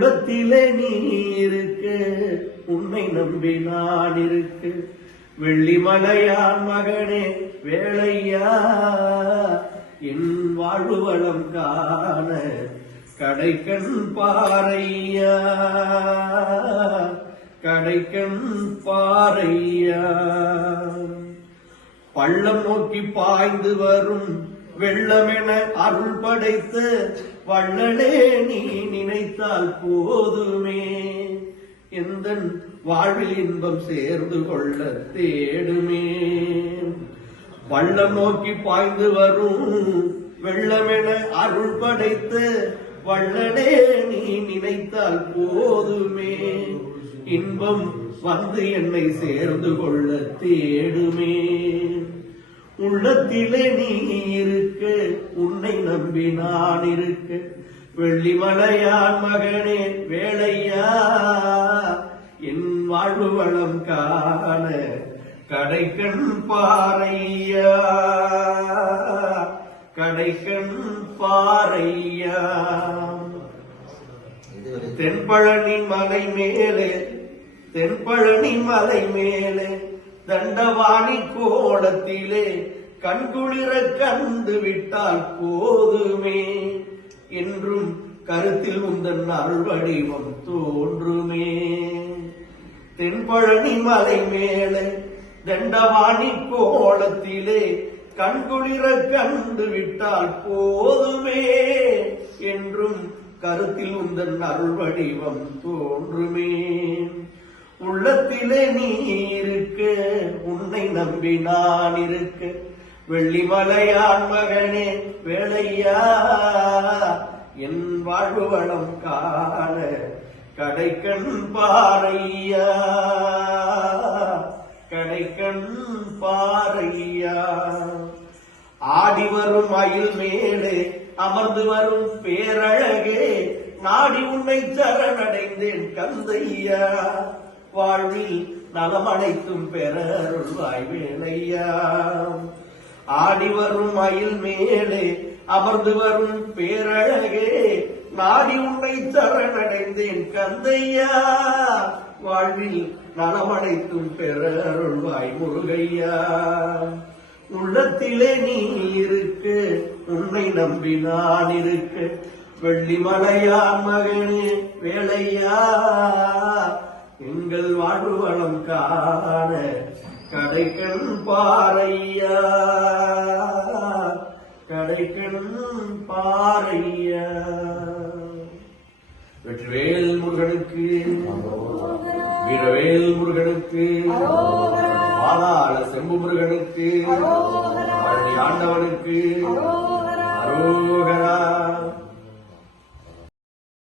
உள்ளத்திலே நீ இருக்கு, உன்னை நம்பி நான் இருக்கு. வெள்ளிமலையான் மகனே வேளையா, என் வாழ்வு வளம் காண கடைக்கண் பாறையா, கடைக்கண் பாறையா. பள்ளம் நோக்கி பாய்ந்து வரும் வெள்ளமென அருள் படைத்த வள்ளலே நீ நினைத்தால் போதுமே, எந்தன் வாழ்வில் இன்பம் சேர்ந்து கொள்ள தேடுமே. பள்ளம் நோக்கி பாய்ந்து வரும் வெள்ளமென அருள் படைத்த வள்ளலே நீ நினைத்தால் போதுமே, இன்பம் வந்து என்னை சேர்ந்து கொள்ள தேடுமே. உள்ளத்திலே நீ இருக்க, உன்னை நம்பி நான் இருக்க. வெள்ளிமலையான் மகனே வேளையா, என் வாழ்வு வளம் காண கடைக்கண் பாறையா, கடைக்கண் பாறையா. தென்பழனி மலை மேலே, தென்பழனி மலை மேலே தண்டவாணி கோலத்திலே கண்குளிர கண்டு விட்டால் போதுமே, என்றும் கருத்தில் உந்தன் அருள் வடிவம் தோன்றுமே. தென்பழனி மலை மேலே தண்டவாணி கோலத்திலே கண்குளிர கண்டு விட்டால் போதுமே, என்றும் கருத்தில் உந்தன் அருள் வடிவம் தோன்றுமே. உள்ளத்திலே நீ இருக்க, உன்னை நம்பி நான் இருக்க. வெள்ளிமலையான் மகனே வேளையா, என் வாழ்வு வளம் காண கடைக்கண் பாறையா, கடைக்கண் பாறையா. ஆடி வரும் மயில் மேலே அமர்ந்து வரும் பேரழகே, நாடி உன்னை சரணடைந்தேன் கந்தையா, வாழ்வில் நலமடைத்தும் பெற அருள்வாய் வேளையா. ஆடி வரும் மயில் மேலே அமர்ந்து வரும் பேரழகே, நாடி உன்னை சரணடைந்தேன் கந்தையா, வாழ்வில் நலமடைத்தும் பெற அருள்வாய் முருகையா. உள்ளத்திலே நீ இருக்க, உன்னை நம்பி நான் இருக்க. வெள்ளிமலையான் மகனே வேளையா, எங்கள் வாழ்வு வளம் காண கடைக்கண் பாறையா, கடைக்கண் பாறையா. வெற்றிவேல் முருகனுக்கு, வீரவேல் முருகனுக்கு, பாதாள செம்பு முருகனுக்கு, ஆண்டவனுக்கு அரோகரா.